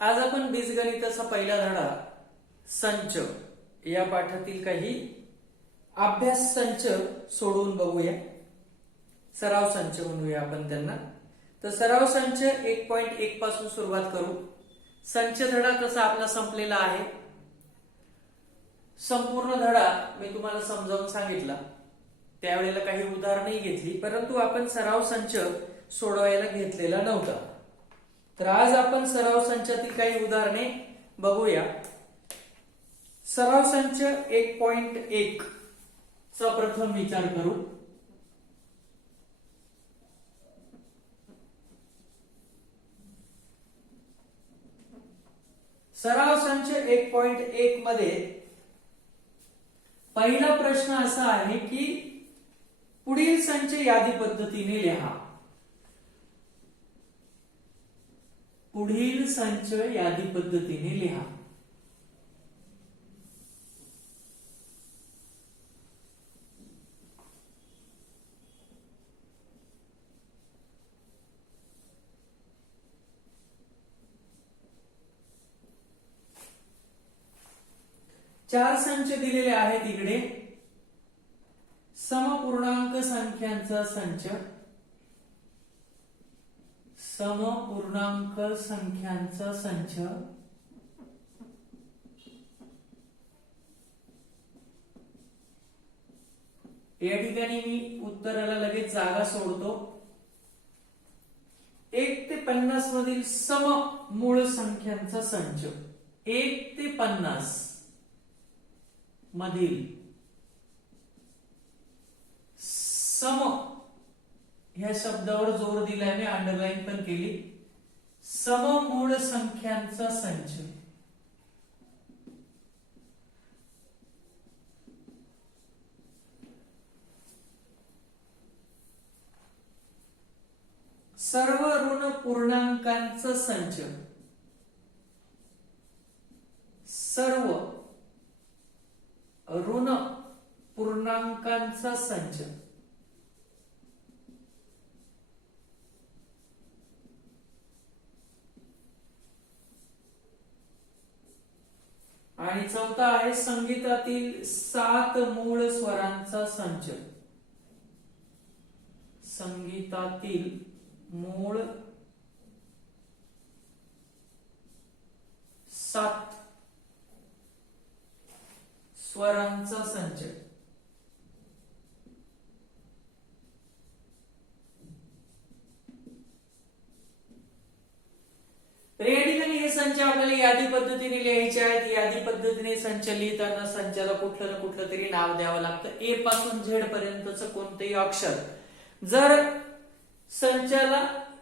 आज आपण बीजगणिताचा पहिला धडा संच या पाठातील काही अभ्यास संच सोडवून बघूया. सराव संच म्हणूया आपण त्यांना. तर सराव संच 1.1 पासून सुरुवात करू. संच धडा तसा आपला संपलेला आहे. संपूर्ण धडा मी तुम्हाला समजावून सांगितला. त्यावेळेला काही उदाहरणे घेतली, परंतु आपण सराव संच सोडवायला घेतलेला नव्हता. तर आज आपण सराव संचातील काही उदाहरणे बघूया. सराव संच 1.1 चा प्रथम विचार करू. सराव संच 1.1 मध्ये पहिला प्रश्न असा आहे की पुढील संच यादी पद्धतीने लिहा. पुढील संच यादी पद्धतीने लिहा. चार संच दिलेले आहेत इकडे. समपूर्णांक संख्यांचा संच, समपूर्णांक संख्यांचा संच, या ठिकाणी मी उत्तराला लगेच जागा सोडतो. 1 ते 50 मधील सममूळ संख्यांचा संच. 1 ते 50 मधील सम ह्या शब्दावर जोर दिलाय, मी अंडरलाईन पण केली. सममूळ संख्यांचा संच. सर्व ऋण पूर्णांकांचा संच. सर्व ऋण पूर्णांकांचा संच. आणि चौथा आहे संगीतातील 7 मूळ स्वरांचा संच. संगीतातील मूळ 7 स्वरांचा संच. तर या ठिकाणी हे संच आपल्याला यादी पद्धतीने लिहायचे आहेत. यादी पद्धतीने संच लिहिताना संचाला कुठलं ना कुठलं तरी नाव द्यावं लागतं. ए पासून झेड पर्यंतचं कोणतेही अक्षर. जर संचाला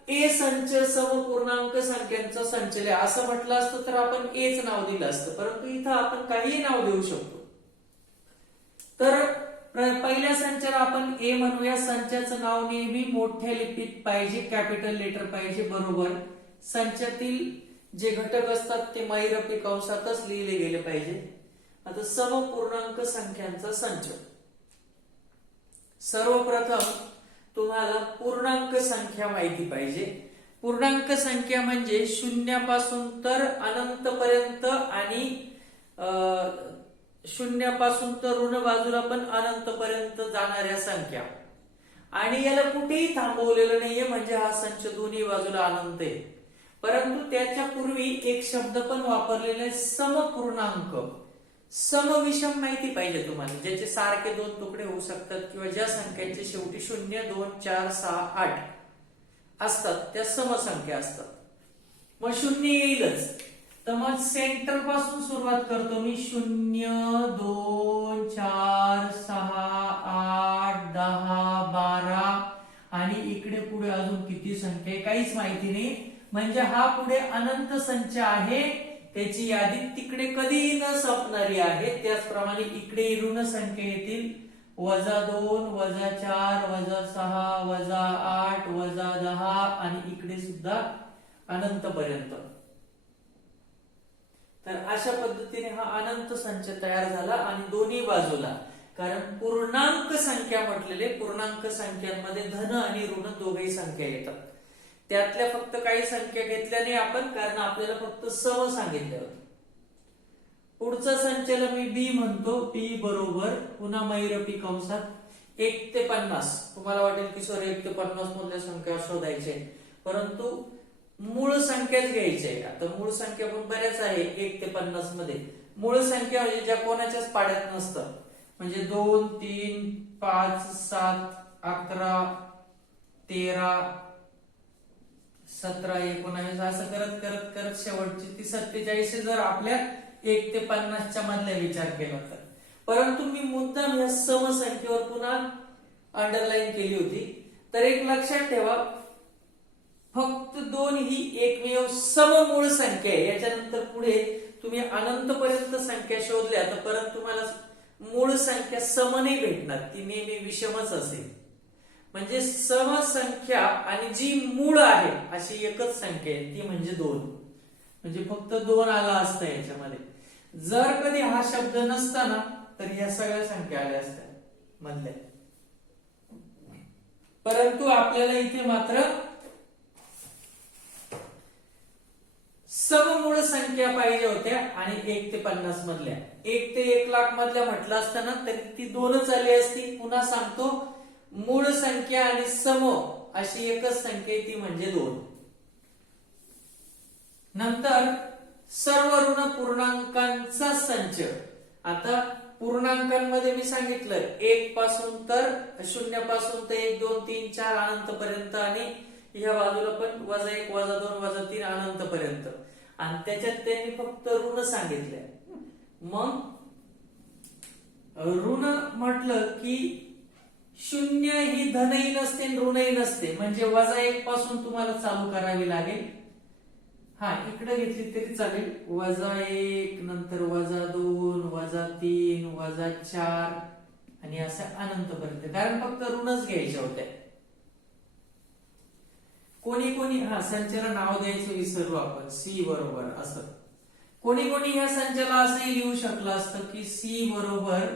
ए संच समपूर्णांक संख्यांचा संच लिहा असं म्हटलं असतं तर आपण एच नाव दिलं असतं, परंतु इथं आपण काहीही नाव देऊ शकतो. तर पहिल्या संचाला आपण ए म्हणूया. संचाचं नाव नेहमी मोठ्या लिपीत पाहिजे, कॅपिटल लेटर पाहिजे, बरोबर. संचातील जे घटक असतात ते महिरपी कंसातच लिहिले गेले पाहिजे. आता समपूर्णांक संख्यांचा संच. सर्वप्रथम तुम्हाला पूर्णांक संख्या माहिती पाहिजे. पूर्णांक संख्या म्हणजे शून्यापासून तर अनंत पर्यंत आणि शून्यापासून तर ऋण बाजूला पण अनंत पर्यंत जाणाऱ्या संख्या. आणि याला कुठेही थांबवलेलं नाहीये, म्हणजे हा संच दोन्ही बाजूला अनंत आहे. परंतु त्याच्या पूर्वी एक शब्द पण वापरलेला आहे, समपूर्णांक. समविषम माहिती पाहिजे तुम्हाला, ज्याचे सारखे दोन तुकडे होऊ शकतात किंवा ज्या संख्यांचे शेवटी 0, 2, 4, 6, 8 असतात त्या समसंख्या असतात. मग शून्य येईलच. तर मग सेंटर पासून सुरुवात करतो मी. 0, 2, 4, 6, 8, 10, 12 आणि इकडे पुढे अजून किती संख्या आहे काहीच माहिती नाही. म्हणजे हा पुढे अनंत संच आहे. त्याची यादी तिकडे कधीही न संपणारी आहे. त्याचप्रमाणे इकडे ऋण संख्या येतील. -2, -4, -6, -8, -10 आणि इकडे सुद्धा अनंत पर्यंत. तर अशा पद्धतीने हा अनंत संच तयार झाला. आणि दोन्ही बाजूला कारण पूर्णांक संख्या म्हटलेले, पूर्णांक संख्यांमध्ये धन आणि ऋण दोघही संख्या येतात. त्यातल्या फक्त काही संख्या घेतल्या नाही आपण, कारण आपल्याला फक्त सम सांगितलं होतं. पुढचा संचला मी बी म्हणतो. बी बरोबर पुन्हा महिरपी कंसात 1 ते 50. तुम्हाला वाटेल की सर 1 ते 50 मधल्या संख्या शोधायचे, परंतु मूळ संख्याच घ्यायची आहे. आता मूळ संख्या पण बऱ्याच आहे 1 ते 50 मध्ये. मूळ संख्या म्हणजे ज्या कोणाच्याच पाड्यात नसतात, म्हणजे 2, 3, 5, 7, 11, 13, 17, 19 असं करत करत करत शेवटची ती 47 जर आपल्या 1 ते 50च्या मधल्या विचार केला तर. परंतु मी मुद्दाम या समसंख्येवर पुन्हा अंडरलाईन केली होती. तर एक लक्षात ठेवा, फक्त 2 ही एकमेव सममूळ संख्या आहे. याच्यानंतर पुढे तुम्ही अनंतपर्यंत संख्या शोधल्या तर परत तुम्हाला मूळ संख्या सम नाही भेटणार, ती नेहमी विषमच असेल. म्हणजे समसंख्या आणि जी मूळ आहे अशी एकच संख्या आहे, ती म्हणजे 2. म्हणजे फक्त 2 आला असता याच्यामध्ये. जर कधी हा शब्द नसता ना तर या सगळ्या संख्या आल्या असत्या मधल्या. परंतु आपल्याला इथे मात्र सममूळ संख्या पाहिजे होत्या आणि 1 ते 50 मधल्या. 1 ते 1 लाख मधल्या म्हटलं असताना तरी ती 2च आली असती. पुन्हा सांगतो, मूळ संख्या आणि सम अशी एकच संख्या ती म्हणजे 2. नंतर सर्व ऋण पूर्णांकांचा संच. आता पूर्णांकांमध्ये मी सांगितलं 1 पासून तर 0 पासून तर 1, 2, 3, 4 अनंत पर्यंत, आणि ह्या बाजूला पण -1, -2, -3 अनंत पर्यंत. आणि त्याच्यात त्यांनी फक्त ऋण सांगितले. मग ऋण म्हटलं की 0 ही धनही नसते ऋणही नसते, म्हणजे -1 पासून तुम्हाला चालू करावी लागेल. हा इकडे घेतली तरी चालेल. -1 नंतर -2 -3 -4 आणि असं अनंत पर्यंत, कारण फक्त ऋणच घ्यायचे होते. कोणी कोणी हा संचाला नाव द्यायचं विसरलो आपण, सी बरोबर असं. कोणी कोणी या संचाला असंही लिहू शकलं असतं की सी बरोबर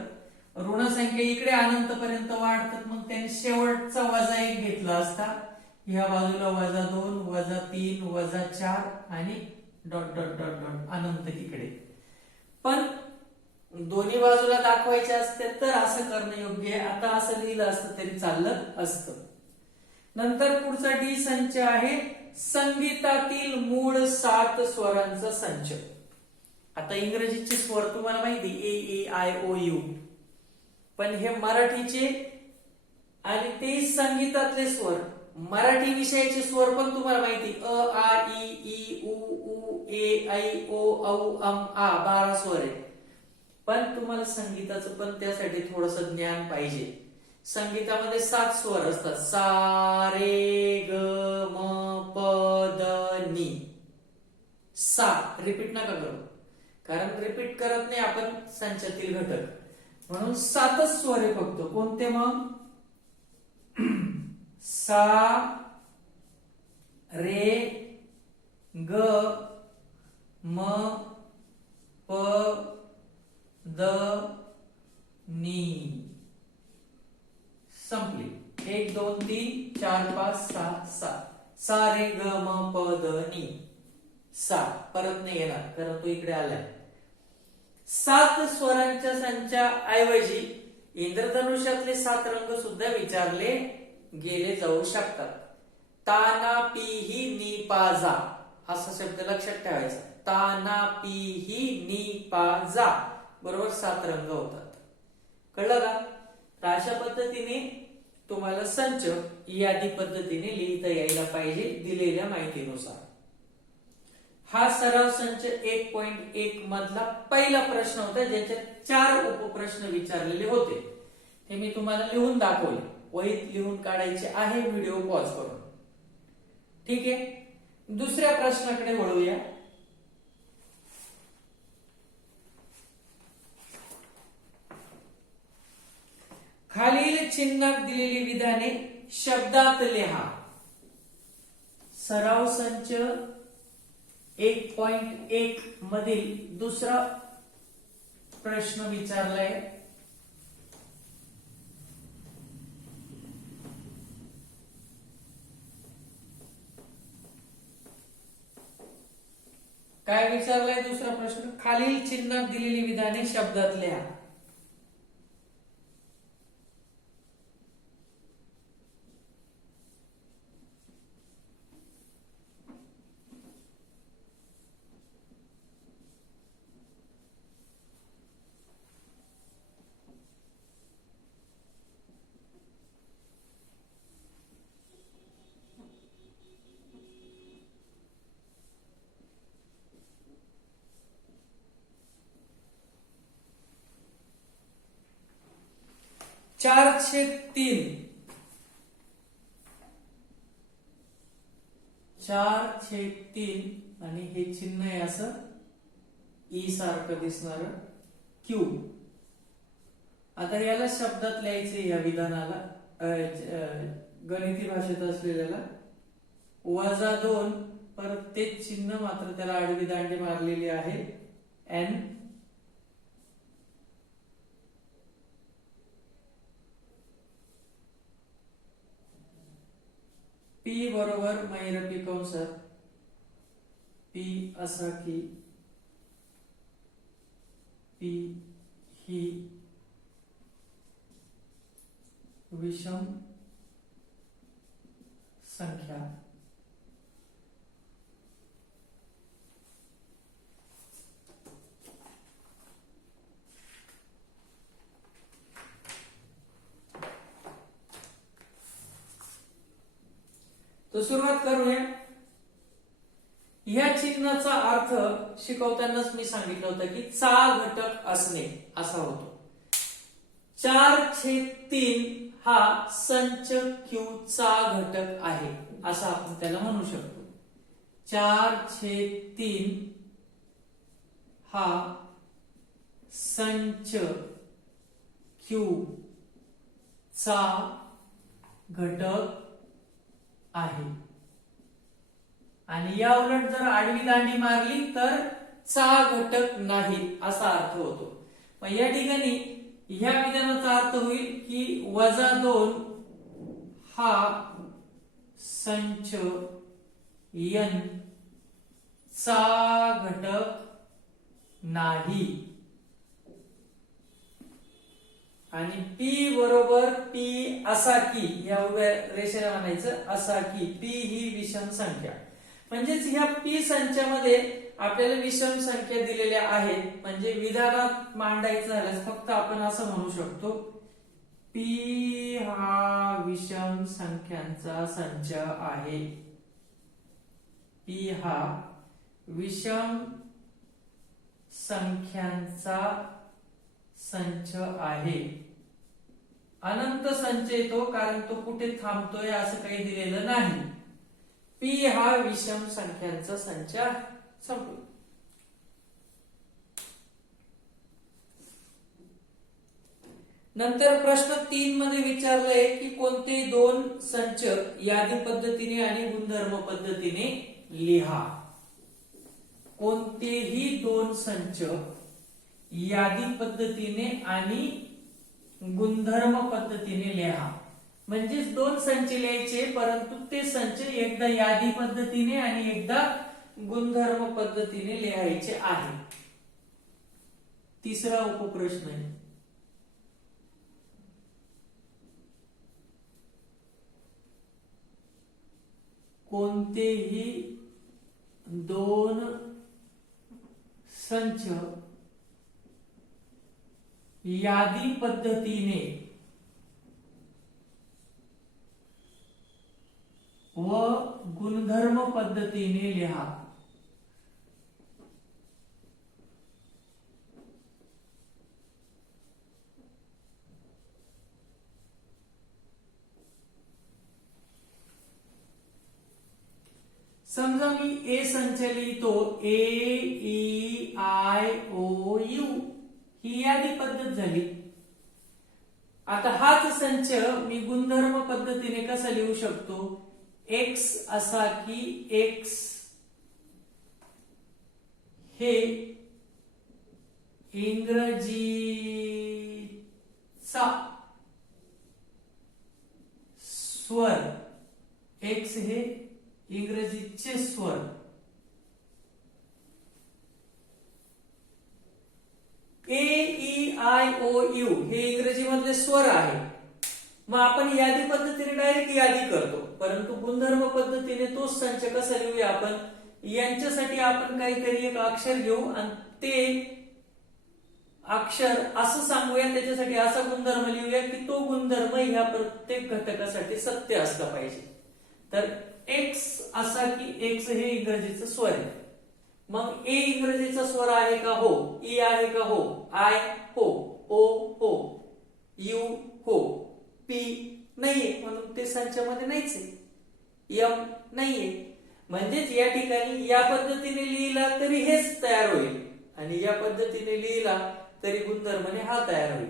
ऋण संख्या इकडे अनंत पर्यंत वाढतात, मग त्यांनी शेवटचा -1 घेतला असता. ह्या बाजूला -2 -3 -4 आणि डॉट डॉट डॉट डॉट अनंत इकडे. पण दोन्ही बाजूला दाखवायचे असते तर असं करणं योग्य आहे. आता असं लिहिलं असतं तरी चाललं असतं. नंतर पुढचा डी संच आहे संगीतातील मूळ 7 स्वरांचा संच. आता इंग्रजीचे स्वर तुम्हाला माहिती A, E, I, O, U, पण हे मराठीचे आणि ते संगीतातले स्वर. मराठी विषयाचे स्वर पण तुम्हाला माहिती अ, आ, इ, उ, ऊ, ए, ऐ, ओ, औ, अम, आ 12 स्वर आहेत. पण तुम्हाला संगीताचं पण त्यासाठी थोडंसं ज्ञान पाहिजे. संगीतामध्ये 7 स्वर असतात. सा, रे, ग, म, प, द, नी. सा रिपीट नका करू, कारण रिपीट करत नाही आपण संचातील घटक, म्हणून 7च स्वर आहे फक्त. कोणते मग? सा, रे, ग, म, प, द, नी. संपली. 1 2 3 4 5 6 7. सा, रे, ग, म, प, द, नी. सा परत नाही येणार कारण तो इकडे आलाय. 7 स्वरांच्या संचाऐवजी इंद्रधनुष्यातले 7 रंग सुद्धा विचारले गेले जाऊ शकतात. ता, ना, पी, ही, नी, पा, जा असा शब्द लक्षात ठेवायचा. ता, ना, पी, ही, नी, पा, जा बरोबर 7 रंग होतात. कळलं का? तर अशा पद्धतीने तुम्हाला संच यादी पद्धतीने लिहिता यायला पाहिजे दिलेल्या माहितीनुसार. हा सराव संच 1.1 मधला पहिला प्रश्न होता, ज्याच्यात 4 उपप्रश्न विचारलेले होते. ते मी तुम्हाला लिहून दाखवले. वहीत लिहून काढायचे आहे व्हिडिओ पॉज करून. ठीक आहे, दुसऱ्या प्रश्नाकडे वळूया. खालील चिन्हात दिलेली विधाने शब्दात लिहा. सराव संच 1.1 मधील दुसरा प्रश्न विचारलाय. काय विचारलाय दुसरा प्रश्न, खालील चिन्हात दिलेली विधाने शब्दात लिहा. चार छेद तीन, 4/3 आणि हे चिन्ह आहे असं ई सारखं दिसणार क्यू. आता याला शब्दात लिहायचे, या विधानाला गणिती भाषेत असलेल्याला -2, परत तेच चिन्ह मात्र त्याला आडवी दांडी मारलेली आहे n, पी बरोबर महिरपी कंसात पी असा की पी ही विषम संख्या तो सुरुवात करूया. ह्या चिन्हाचा अर्थ शिकवतानाच मी सांगितलं होतं की चा घटक असणे असा होतो. 4/3 हा संच क्यू चा घटक आहे असं आपण त्याला म्हणू शकतो. 4/3 हा संच क्यू चा घटक आहे. आणि या उलट जर आडवी दांडी मारली तर चा घटक नाही असा अर्थ होतो. मग या ठिकाणी ह्या विधानाचा अर्थ होईल की -2 हा संच n चा घटक नाही. आणि पी बरोबर पी असा की, या उभ्या रेषेला म्हणायचं असा की पी ही विषम संख्या. म्हणजेच ह्या पी संचामध्ये आपल्याला विषम संख्या दिलेल्या आहेत. म्हणजे विधानात मांडायचं झाल्यास फक्त आपण असं म्हणू शकतो पी हा विषम संख्यांचा संच आहे. पी हा विषम संख्यांचा संच आहे. अनंत संच येतो कारण तो कुठे थांबतोय असं काही दिलेलं नाही. पी हा विषम संख्यांचा संच संपला. नंतर प्रश्न 3 मध्ये विचारलंय की कोणते दोन संच यादी पद्धतीने आणि गुणधर्म पद्धतीने लिहा. कोणतेही दोन संच यादी पद्धतीने आणि गुणधर्म पद्धतीने लिहा. म्हणजेच दोन संच लिहायचे, परंतु ते संच एकदा यादी पद्धतीने आणि एकदा गुणधर्म पद्धतीने लिहायचे आहे. तिसरा उपप्रश्न आहे, कोणतेही दोन संच यादी पद्धतीने व गुणधर्म पद्धतीने लिहा. समजा मी ए संच लिहितो, AEIOU ही यादी पद्धत झाली. आता हाच संच मी गुणधर्म पद्धतीने कसा लिहू शकतो? X असा की X हे इंग्रजीचा स्वर, X हे इंग्रजीचे स्वर ए ई आय ओ यू हे इंग्रजी मधले स्वर आहे. मग आपण यादी पद्धतीने डायरेक्ट यादी करतो, परंतु गुणधर्म पद्धतीने तोच संच कसा लिहूया आपण, यांच्यासाठी आपण काहीतरी एक अक्षर घेऊ आणि ते अक्षर असं सांगूया, त्याच्यासाठी असा गुणधर्म लिहूया की तो गुणधर्म ह्या प्रत्येक घटकासाठी सत्य असला पाहिजे. तर एक्स असा की एक्स हे इंग्रजीचं स्वर आहे. मग ए इंग्रजीचा स्वर आहे का, हो. ई आहे का, हो. आय हो. ओ हो. यू हो. पी नाहीये, म्हणून ते संचामध्ये नाहीच आहे. एम नाहीये. म्हणजेच या ठिकाणी या पद्धतीने लिहिला तरी हेच तयार होईल आणि या पद्धतीने लिहिला तरी गुणधर्माने हा तयार होईल.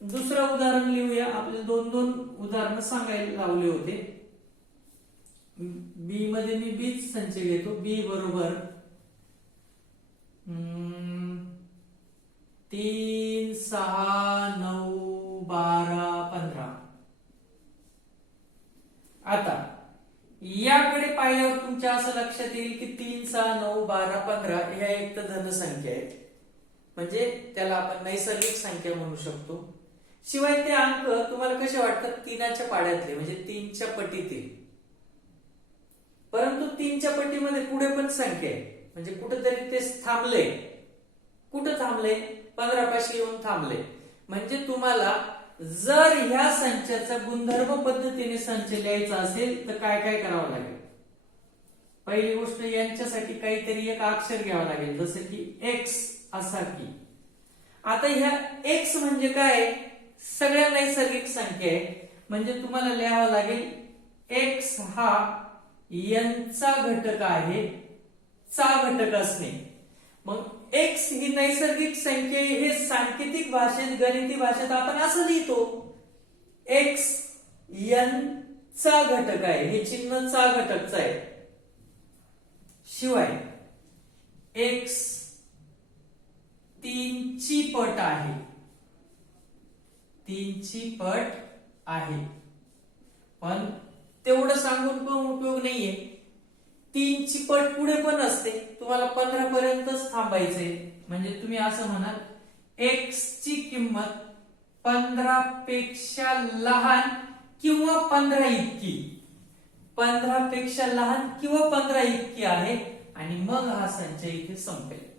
दुसरं उदाहरण लिहूया. आपले दोन दोन उदाहरण सांगायला लावले होते. बी मध्ये मी बीच संच घेतो. बी बरोबर 3 6 9 12 15. आता याकडे पाहिल्यावर तुमच्या असं लक्षात येईल की 3 6 9 12 15 ह्या एक तर धनसंख्या आहेत, म्हणजे त्याला आपण नैसर्गिक संख्या म्हणू शकतो. शिवाय ते अंक तुम्हाला कसे वाटतात, 3च्या पाड्यातले, म्हणजे 3च्या पटीतील. परंतु 3च्या पटीमध्ये पुढे पण संख्या आहे, म्हणजे कुठेतरी ते थांबले. कुठं थांबले, 15 पाशी येऊन थांबले. म्हणजे तुम्हाला जर ह्या संचाचा गुणधर्म पद्धतीने संच लिहायचा असेल तर काय काय करावं लागेल. पहिली गोष्ट, यांच्यासाठी काहीतरी एक अक्षर घ्यावं लागेल, जसं की एक्स असा की. आता ह्या एक्स म्हणजे काय, सगळ्या नैसर्गिक संख्या आहे, म्हणजे तुम्हाला लिहावं लागेल एक्स हा यांचा घटक आहे, चा घटक असणे. मग एक्स ही नैसर्गिक संख्या हे सांकेतिक भाषेत, गणिती भाषेत आपण असं लिहितो, एक्स एन चा घटक आहे, हे चिन्ह चा घटकचं आहे. शिवाय एक्स 3ची पट आहे, 3ची पट आहे. पण तेवढं सांगून पण उपयोग नाहीये. 3ची पट पुढे पण असते, तुम्हाला 15 पर्यंतच थांबायचंय. म्हणजे तुम्ही असं म्हणाल एक्स ची किंमत 15 पेक्षा लहान किंवा 15 इतकी, 15 पेक्षा लहान किंवा 15 इतकी आहे, आणि मग हा संच इथे संपेल.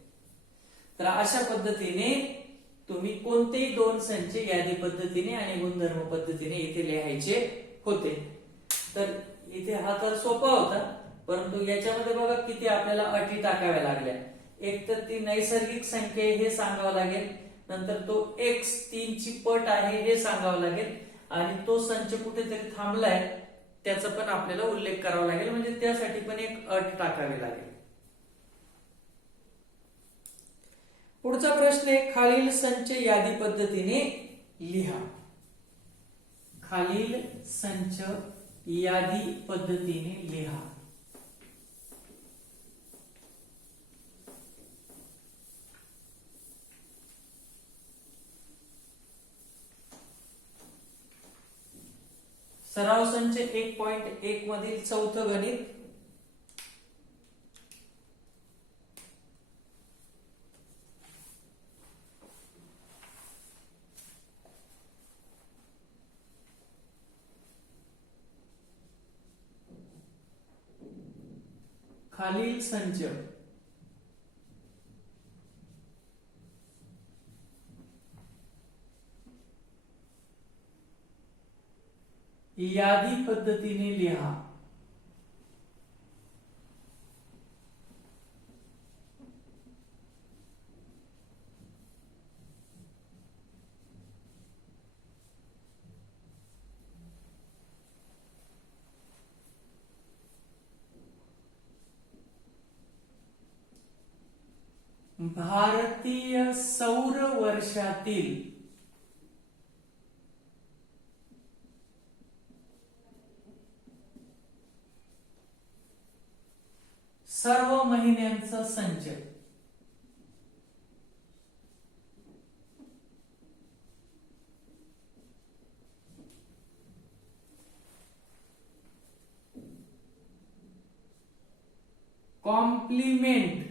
तर अशा पद्धतीने तुम्ही कोणतेही दोन संच यादी पद्धतीने आणि गुणधर्म पद्धतीने इथे लिहायचे होते. तर इथे हा तर सोपा होता, परंतु याच्यामध्ये बघा किती आपल्याला अटी टाकाव्या लागल्या. एक तर ती नैसर्गिक संख्या हे सांगावं लागेल, नंतर तो एक्स 3ची पट आहे हे सांगावं लागेल, आणि तो संच कुठेतरी थांबलाय त्याचा पण आपल्याला उल्लेख करावा लागेल, म्हणजे त्यासाठी पण एक अट टाकावी लागेल. पुढचा प्रश्न आहे, खालील संच यादी पद्धतीने लिहा. खालील संच यादी पद्धतीने लिहा. सराव संच 1.1 मधील चौथं गणित. खालील संच यादी पद्धतीने लिहा. भारतीय सौर वर्षातील सर्व महिन्यांचा संच. कॉम्प्लिमेंट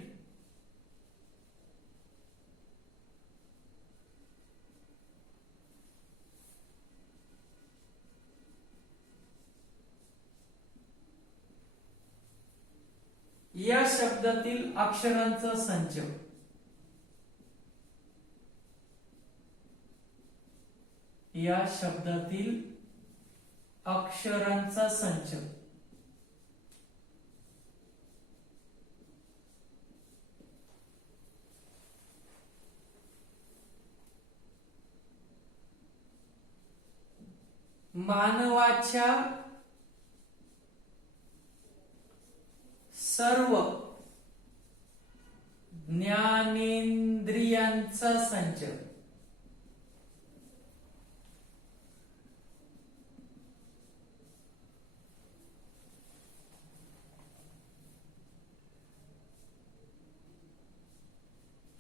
या शब्दातील अक्षरांचा संच. या शब्दातील अक्षरांचा संच. मानवाच्या सर्व ज्ञानेंद्रियांचा संच.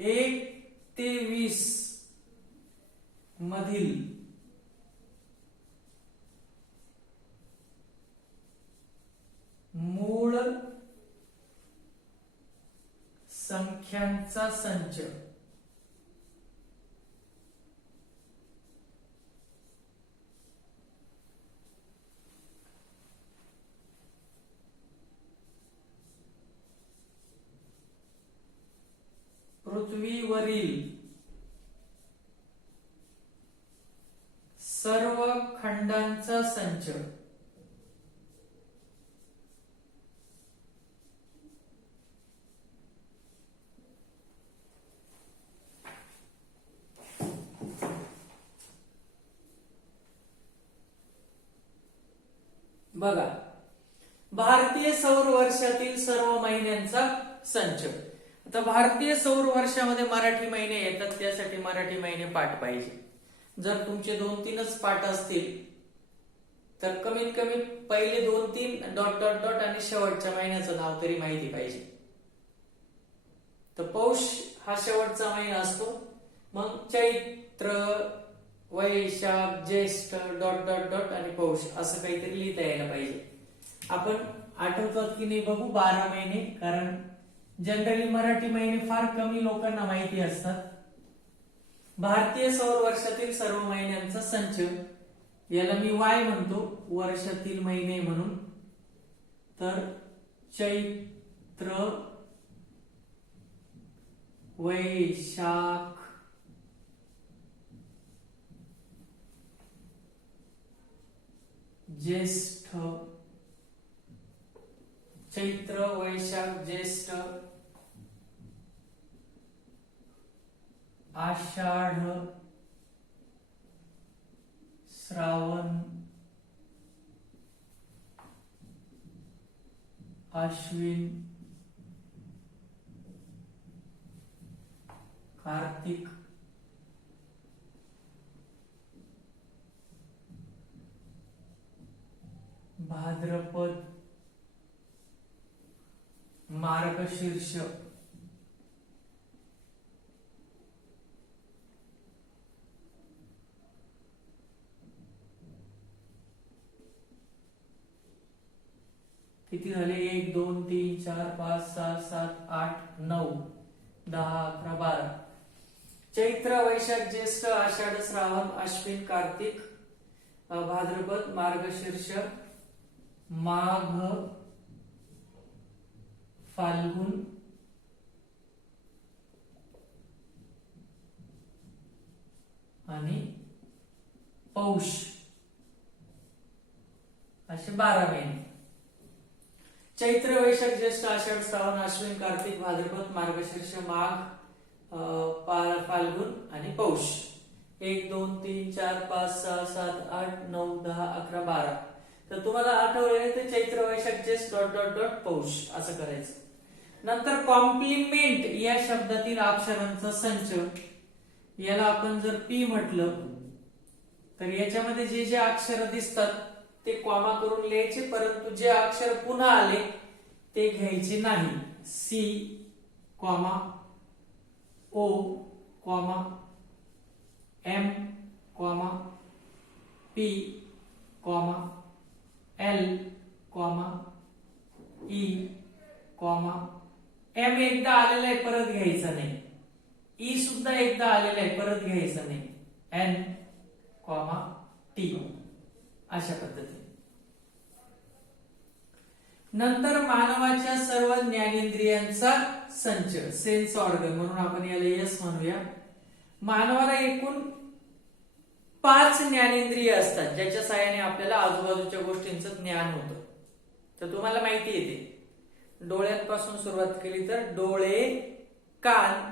एक ते 20 मधील मूळ संख्यांचा संच. पृथ्वीवरील सर्व खंडांचा संच. बघा, भारतीय सौर वर्षातील सर्व महिन्यांचा संच. आता भारतीय सौर वर्षामध्ये मराठी महिने येतात, त्यासाठी मराठी महिने पाठ पाहिजे. जर तुमचे 2-3च पाठ असतील तर कमीत कमी पहिले 2-3 डॉट डॉट डॉट आणि शेवटच्या महिन्याचं नाव तरी माहिती पाहिजे. तर पौष हा शेवटचा महिना असतो. मग चैत्र, वैशाख, ज्येष्ठ डॉट डॉट डॉट आणि पौष असं काहीतरी लिहिता यायला पाहिजे. आपण आठवतात की नाही बघू 12 महिने, कारण जनरली मराठी महिने फार कमी लोकांना माहिती असतात. भारतीय सौर वर्षातील सर्व महिन्यांचा संच, याला मी वाय म्हणतो वर्षातील महिने म्हणून. तर चैत्र, वैशाख, ज्येष्ठ, चैत्र, वैशाख, ज्येष्ठ, आषाढ, श्रावण, अश्विन, कार्तिक, भाद्रपद, मार्गशीर्ष, किती झाले? 1 2 3 4 5 6 7 8 9 10 11 12. चैत्र, वैशाख, ज्येष्ठ, आषाढ, श्रावण, अश्विन, कार्तिक, भाद्रपद, मार्गशीर्ष, माघ, फाल्गुन, आणि पौष असे 12 महिने. चैत्र, वैशाख, ज्येष्ठ, आषाढ, श्रावण, अश्विन, कार्तिक, भाद्रपद, मार्गशीर्ष, माघ, फाल्गुन आणि पौष. 1 2 3 4 5 6 7 8 9 10 11 12. तर तुम्हाला आठवले ते चैत्र, वैशाख, ज्येष्ठ डॉट डॉट डॉट पौष असं करायचं. नंतर कॉम्प्लिमेंट या शब्दातील अक्षरांचा संच, याला आपण जर पी म्हटलं तर याच्यामध्ये जे जे अक्षर दिसतात ते कॉमा करून लिहायचे, परंतु जे अक्षर पुन्हा आले ते घ्यायचे नाही. C comma, O comma, M comma, P comma, L comma, E comma. M एकदा आलेला आहे परत घ्यायचा नाही. ई सुद्धा एकदा आलेला आहे परत घ्यायचा नाही. एन कॉमा, टी अशा पद्धतीने. नंतर मानवाच्या सर्व ज्ञानेंद्रियांचा संच, सेन्स ऑर्गन म्हणून आपण याला यस म्हणूया. मानवाला एकूण 5 ज्ञानेंद्रिय असतात ज्याच्या सहाय्याने आपल्याला आजूबाजूच्या गोष्टींचं ज्ञान होतं. तर तुम्हाला माहिती येते, डोळ्यांपासून सुरुवात केली तर डोळे, कान,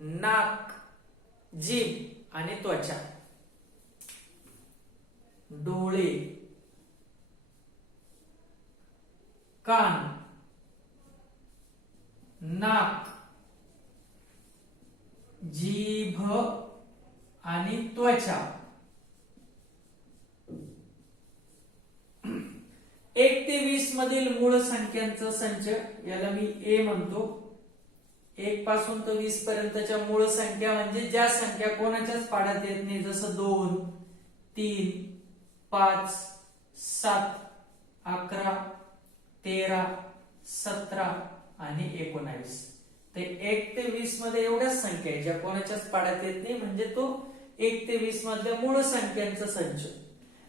नाक, जीभ आणि त्वचा. डोळे, कान, नाक, जीभ आणि त्वचा. 1 ते 20 मधील मूळ संख्यांचा संच, याला मी ए म्हणतो. 1 पासून तर 20 पर्यंतच्या मूळ संख्या म्हणजे ज्या संख्या कोणाच्याच पाड्यात येत नाही, जसं 2, 3, 5, 7, 11, 13, 17 आणि 19. ते 1 ते 20 मध्ये एवढ्याच संख्या आहे ज्या कोणाच्याच पाड्यात येत नाही, म्हणजे तो 1 ते 20 मधल्या मूळ संख्यांचा संच.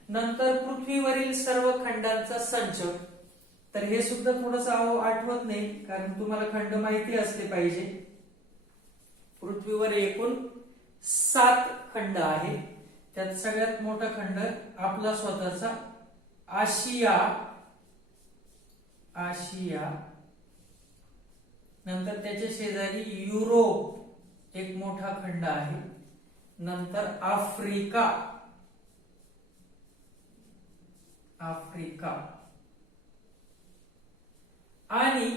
नंतर पृथ्वीवरील सर्व खंडांचा संच. तर हे सुद्धा थोडस आठवत नाही, कारण तुम्हाला खंड माहिती असले पाहिजे. पृथ्वीवर एकूण 7 खंड आहे. त्यात सगळ्यात मोठा खंड आपला स्वतःचा आशिया. नंतर त्याच्या शेजारी युरोप एक मोठा खंड आहे. नंतर आफ्रिका आणि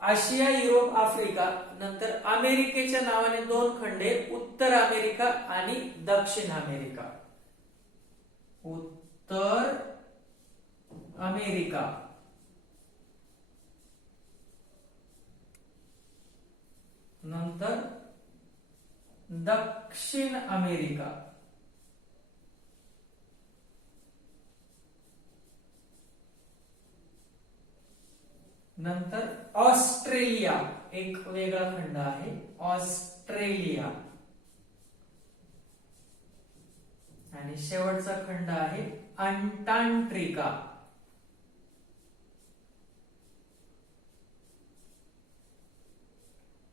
आशिया, युरोप, आफ्रिका. नंतर अमेरिकेच्या नावाने 2 खंडे, उत्तर अमेरिका आणि दक्षिण अमेरिका. उत्तर अमेरिका नंतर दक्षिण अमेरिका. नंतर ऑस्ट्रेलिया एक वेगळा खंड आहे, ऑस्ट्रेलिया. आणि शेवटचा खंड आहे अंटार्क्टिका.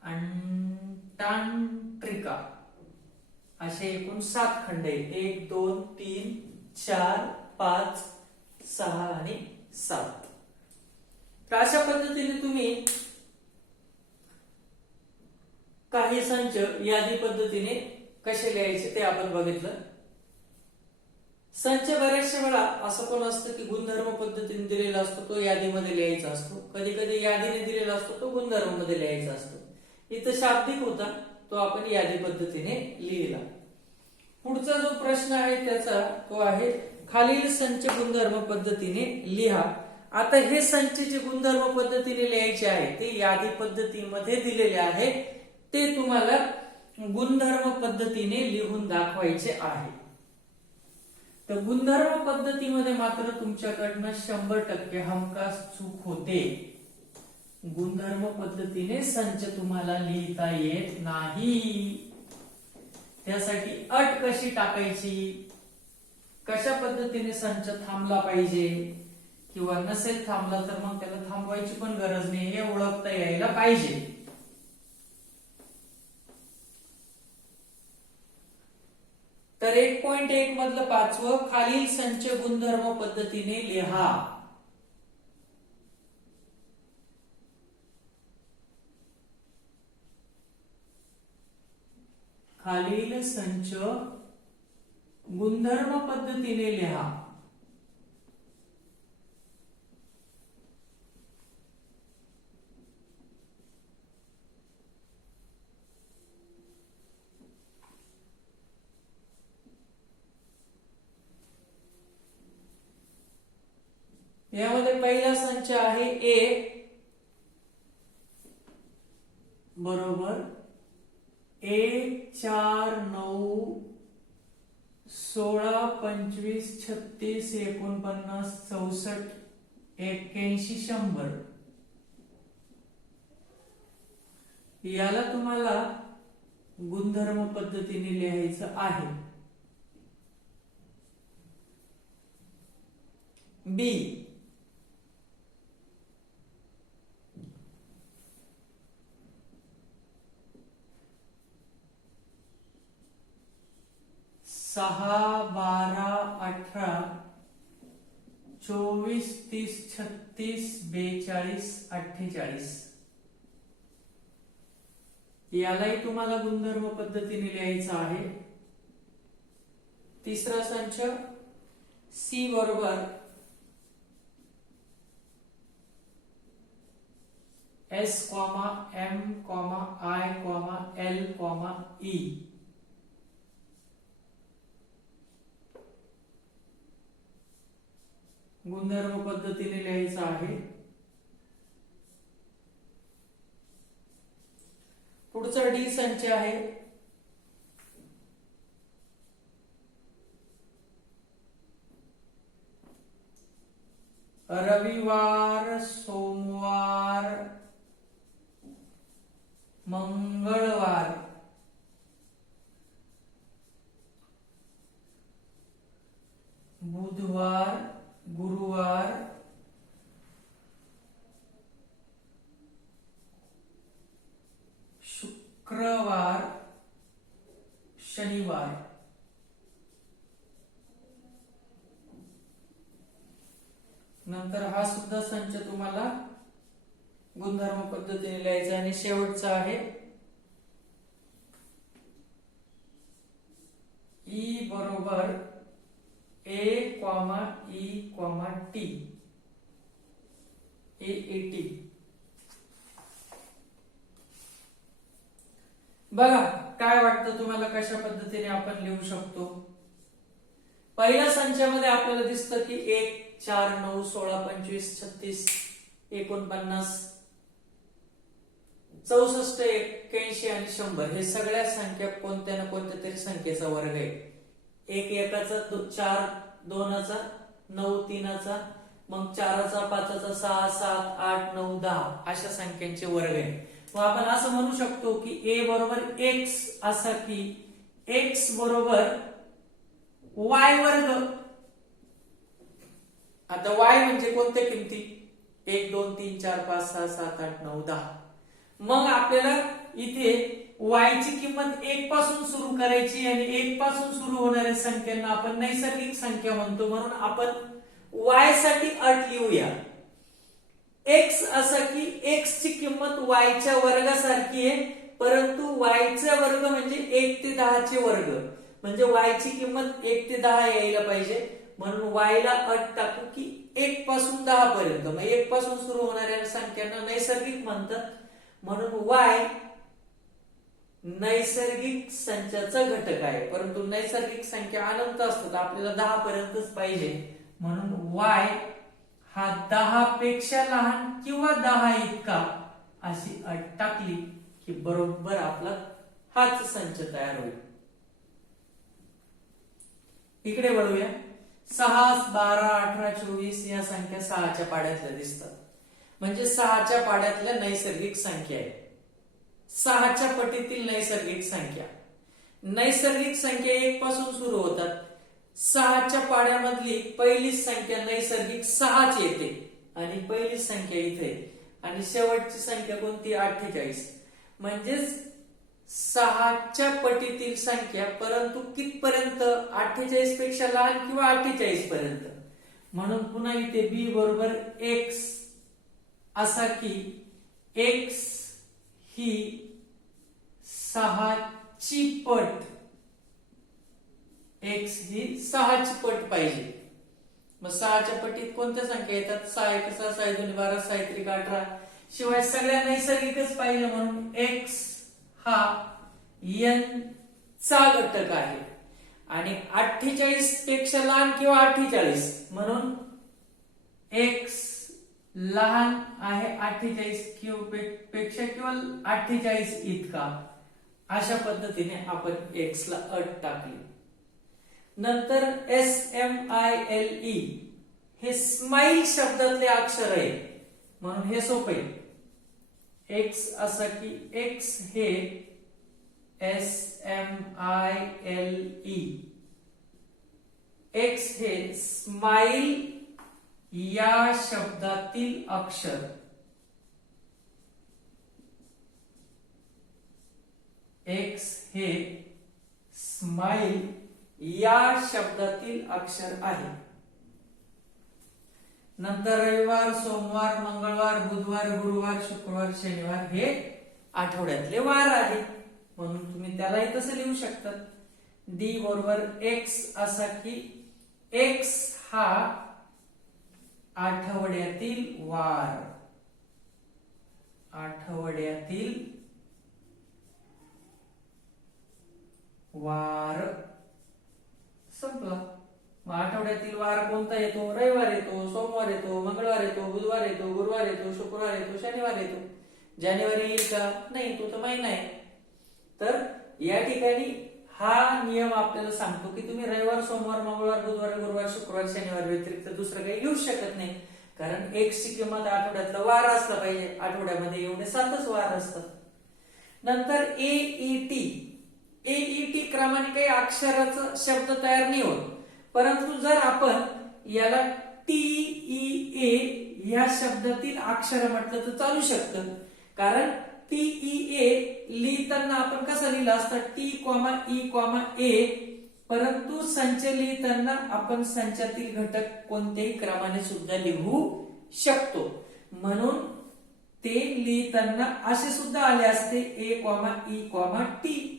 अंटार्क्टिका. असे एकूण 7 खंड आहेत. 1, 2, 3, 4, 5, 6 आणि 7. तर अशा पद्धतीने तुम्ही काही संच यादी पद्धतीने कसे लिहायचे ते आपण बघितलं. संच बऱ्याचशा वेळा असं पण असतं की गुणधर्म पद्धतीने दिलेला असतो, तो यादीमध्ये लिहायचा असतो. कधी कधी यादीने दिलेला असतो, तो गुणधर्म मध्ये लिहायचा असतो. इथं शाब्दिक होता, तो आपण यादी पद्धतीने लिहिला. पुढचा जो प्रश्न आहे त्याचा तो आहे खालील संच गुणधर्म पद्धतीने लिहा. आता हे संच जे गुणधर्म पद्धतीने लिहायचे आहे ते यादी पद्धतीमध्ये दिलेले आहे, ते तुम्हाला गुणधर्म पद्धतीने लिहून दाखवायचे आहे. तर गुणधर्म पद्धतीमध्ये मात्र तुमच्याकडनं 100% हमखास चूक होते. गुणधर्म पद्धतीने संच तुम्हाला लिहिता येत नाही. त्यासाठी अट कशी टाकायची, कशा पद्धतीने संच थांबला पाहिजे किंवा नसेल थांबला तर मग त्याला थांबवायची पण गरज नाही, हे ओळखता यायला पाहिजे. तर 1.1 मधलं 5वं, खालील संच गुणधर्म पद्धतीने लिहा. खालील संच गुणधर्म पद्धतीने लिहा. यामध्ये पहिला संच आहे ए बरोबर 1, 4, 9, 16, 25, 36, 49, 64, 81, 100. याला तुम्हाला गुणधर्म पद्धतीने लिहायचं आहे. बी 6, 12, 18, 24, 30, 36, 42, 48. यालाही तुम्हाला गुणधर्म पद्धतीने लिहायचा आहे. तिसरा संच सी बरोबर S, M, I, L, E. गुणधर्म पद्धतीने लिहायचा आहे. पुढचा डी संच आहे. रविवार, सोमवार, मंगळवार, बुधवार, गुरुवार, शुक्रवार, शनिवार. नंतर हा सुद्धा संच तुम्हाला गुणधर्म पद्धतीने लिहायचा. आणि शेवटचा आहे ई बरोबर A, E, T, AAT. बघा काय वाटतं तुम्हाला कशा पद्धतीने आपण लिहू शकतो. पहिल्या संचामध्ये आपल्याला दिसतं की 1, 4, 9, 16, 25, 36, 49, 64, 81 आणि 100 हे सगळ्या संख्या कोणत्या ना कोणत्या तरी संख्येचा वर्ग आहे. 1 एकाचा, 4 दोनाचा, 9 तीनाचा, मग 4चा, 5चा, 6, 7, 8, 9, 10 अशा संख्यांचे वर्ग आहे. मग आपण असं म्हणू शकतो की a बरोबर x असा की x बरोबर y वर्ग. आता y म्हणजे कोणत्या किमती? 1, 2, 3, 4, 5, 6, 7, 8, 9, 10. मग आपल्याला इथे y ची किंमत 1 पासून सुरू करायची आणि 1 पासून सुरू होणाऱ्या संख्यांना आपण नैसर्गिक संख्या म्हणतो. म्हणून आपण y साठी अट लिहूया. x असं की x ची किंमत y च्या वर्गासारखी आहे, परंतु y चा वर्ग म्हणजे 1 ते 10 चे वर्ग, म्हणजे y ची किंमत 1 ते 10 यायला पाहिजे. म्हणून y ला अट टाकू की 1 पासून 10 पर्यंत. मग 1 पासून सुरू होणाऱ्या संख्यांना नैसर्गिक म्हणतात. म्हणून y नैसर्गिक संचाचा घटक आहे, परंतु नैसर्गिक संख्या अनंत असतात, आपल्याला 10 पर्यंतच पाहिजे. म्हणून y हा 10 पेक्षा लहान किंवा 10 इतका अशी अट टाकली की बरोबर आपला हाच संच तयार होईल. इकडे वळूया. 6, 12, 18, 24 या संख्या 6च्या पाड्यातल्या दिसतात, म्हणजे 6च्या पाड्यातल्या नैसर्गिक संख्या आहे. 6च्या पटीतील नैसर्गिक संख्या. नैसर्गिक संख्या 1 पासून सुरू होतात. 6च्या पाड्यामधली पहिली संख्या नैसर्गिक 6च येते आणि पहिली संख्या इथे, आणि शेवटची संख्या कोणती? 48. म्हणजेच 6च्या पटीतील संख्या, परंतु कितपर्यंत? 48 पेक्षा लहान किंवा 48 पर्यंत. म्हणून पुन्हा इथे b बरोबर x असा की x ही 6ची पट, x ही 6ची पट पाहिजे. मग 6च्या पटीत कोणत्या संख्या येतात? 6 1 6, 6 2 12, 6 3 18. शिवाय सगळ्या नैसर्गिकच पाहिजे, म्हणून x हा n चा घटक आहे. आणि 48 पेक्षा लहान किंवा 48, म्हणून x लहान आहे 48 पेक्षा किंवा 48 इतका. अशा पद्धतीने आपण x ला अट टाकली. नंतर SMILE हे स्माइल शब्दातले अक्षर आहे, म्हणून हे सोपे. x असं की x हे SMILE, x हे स्माइल या शब्दातील अक्षर. x हे स्माइल या शब्दातील अक्षर आहे. नंतर रविवार, सोमवार, मंगळवार, बुधवार, गुरुवार, शुक्रवार, शनिवार हे आठवड्यातले वार आहे. म्हणून तुम्ही त्यालाही तसं लिहू शकता. डी बरोबर एक्स असा की एक्स हा आठवड्यातील वार, आठवड्यातील वार संपला. मग आठवड्यातील वार कोणता येतो? रविवार येतो, सोमवार येतो, मंगळवार येतो, बुधवार येतो, गुरुवार येतो, शुक्रवार येतो, शनिवार येतो. जानेवारी येईल का? नाही, तो तर महिना आहे. तर या ठिकाणी हा नियम आपल्याला सांगतो की तुम्ही रविवार, सोमवार, मंगळवार, बुधवार, गुरुवार, शुक्रवार, शनिवार व्यतिरिक्त दुसरं काही घेऊ शकत नाही. कारण एक्स ची किंमत आठवड्यातला वार असला पाहिजे. आठवड्यामध्ये एवढे 7च वार असतात. नंतर एईटी, एईटी क्रमाने काही अक्षराचा शब्द तयार नाही होत. परंतु जर आपण याला टीईए या शब्दातील अक्षर म्हटलं तर चालू शकतं. कारण टीईए लिहिताना आपण कसं लिहिलं असतं? टी कॉमा ई कॉमा ए. परंतु संच लिहिताना आपण संचातील घटक कोणत्याही क्रमाने सुद्धा लिहू शकतो. म्हणून ते लिहिताना असे सुद्धा आले असते ए कॉमा ई कॉमा टी.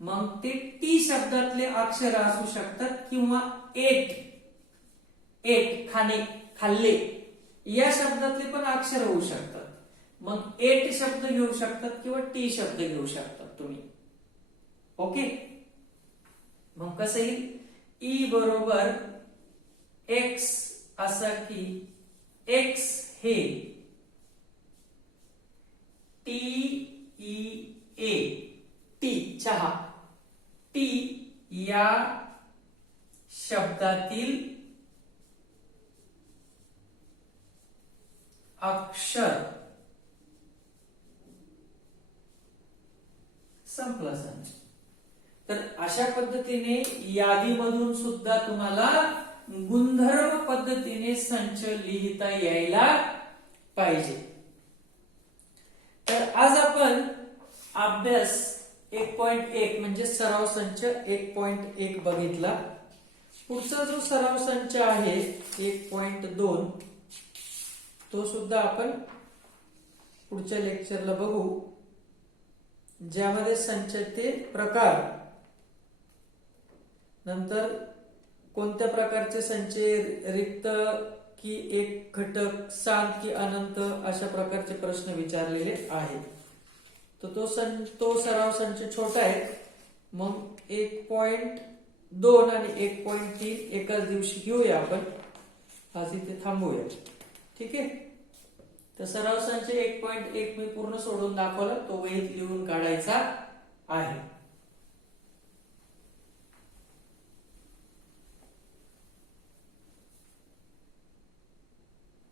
मग ते टी शब्दातले अक्षर असू शकतात किंवा एट, एट खाणे, खाल्ले या शब्दातले पण अक्षर होऊ शकतात. मग एट शब्द घेऊ शकतात किंवा टी शब्द घेऊ शकतात तुम्ही. ओके. मग कसं येईल? ई बरोबर एक्स असा की एक्स हे टी ई ए, टी चहा, टी या शब्दातील अक्षर. संपला संच. तर अशा पद्धतीने यादीमधून सुद्धा तुम्हाला गुणधर्म पद्धतीने संच लिहिता यायला पाहिजे. तर आज आपण अभ्यास 1.1 म्हणजे सराव संच 1.1 बघितला. पुढचा जो सराव संच आहे 1.2 तो सुद्धा आपण पुढच्या लेक्चरला बघू, ज्यामध्ये संचाचे प्रकार, नंतर कोणत्या प्रकारचे संच, रिक्त की एक घटक, शांत की अनंत अशा प्रकारचे प्रश्न विचारलेले आहेत. तर तो सराव संच छोटा आहे. मग 1.2 आणि 1.3 एकाच दिवशी घेऊया आपण. आज इथे थांबूया. ठीक आहे. तर सराव संच 1.1 मी पूर्ण सोडून दाखवला. तो वहीत लिहून काढायचा आहे.